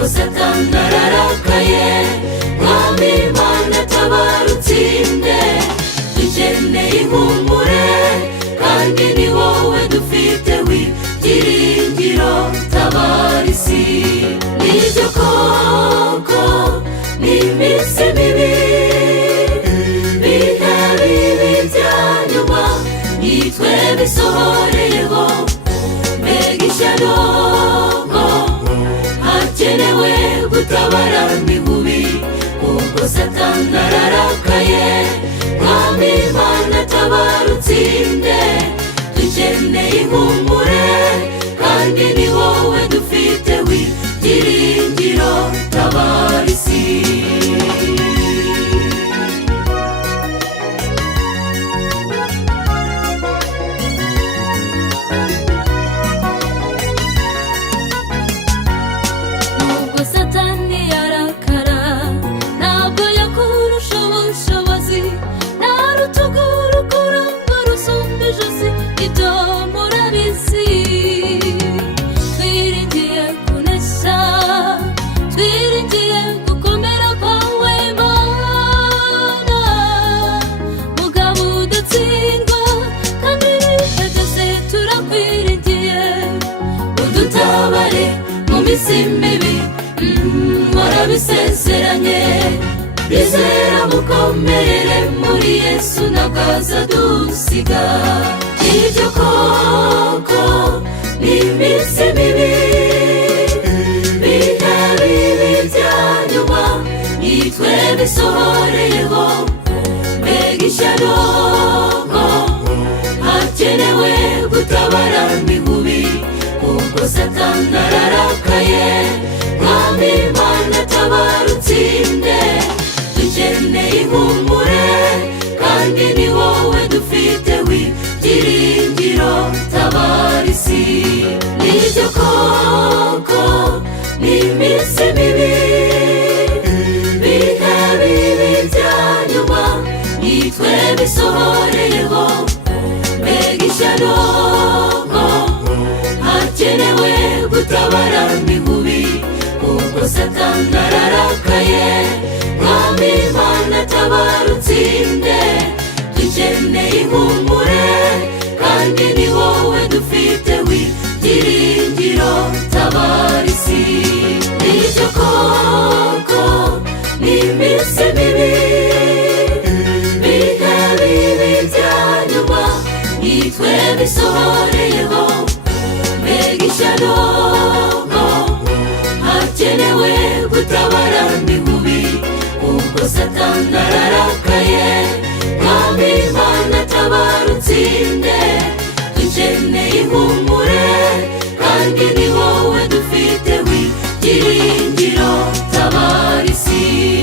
ubwo Satani ararakaye. Mwami Imana tabara utsinde, dukeneye ihumure kandi ni wowe dufite w'ibyiringiro. Tabara isi. Nibyo koko ni iminsi mibi, bihe bibi bya nyuma nitwe bisohoreyeho. Mbega ishyano, hakenewe gutabara n'inkubi, ubwo Satani ararakaye. Mwami Imana tabara utsinde, dukeneye ihumure kandi ni wowe dufite w'ibyiringiro. Tabara isi. Nubwo Satani yarakara, ntabwo yakurusha ubushobozi, nta rutugu rukura ngo rusumbe ijosi. Ibyo murabizi. Twiringiye kunesha, twiringiye gukomera kwawe Mana, mugabo udatsindwa, kandi ibihe byose turakwiringiye. Udutabare mu minsi mibi, warabisezeranye. Bizera mukomerere muri Yesu, ntabwo azadusiga. Ibyo koko ni iminsi mibi, bihe bibi bya nyuma nitwe bisohoreyeho. Mbega ishyano, hakenewe gutabara n'inkubi, ubwo Satani ararakaye. Mwami Imana tabara utsinde, dukeneye ihumure kandi ni wowe dufite w'ibyiringiro. Tabara isi. Nibyo koko ni iminsi mibi, bihe bibi bya nyuma nitwe bisohoreyeho. Mbega ishyano, hakenewe gutabara n'inkubi, ubwo Satani ararakaye. Mwami Imana tabara utsinde, dukeneye ihumure kandi ni wowe dufite w'ibyiringiro. Tabara isi. Nibyo koko ni iminsi mibi, bihe bibi bya nyuma nitwe bisohoreyeho. Mbega ishyano, hakenewe gutabara n'inkubi, ubwo Satani ararakaye. Mwami Imana tabara utsinde, dukeneye ihumure kandi ni wowe dufite w'ibyiringiro. Tabara isi.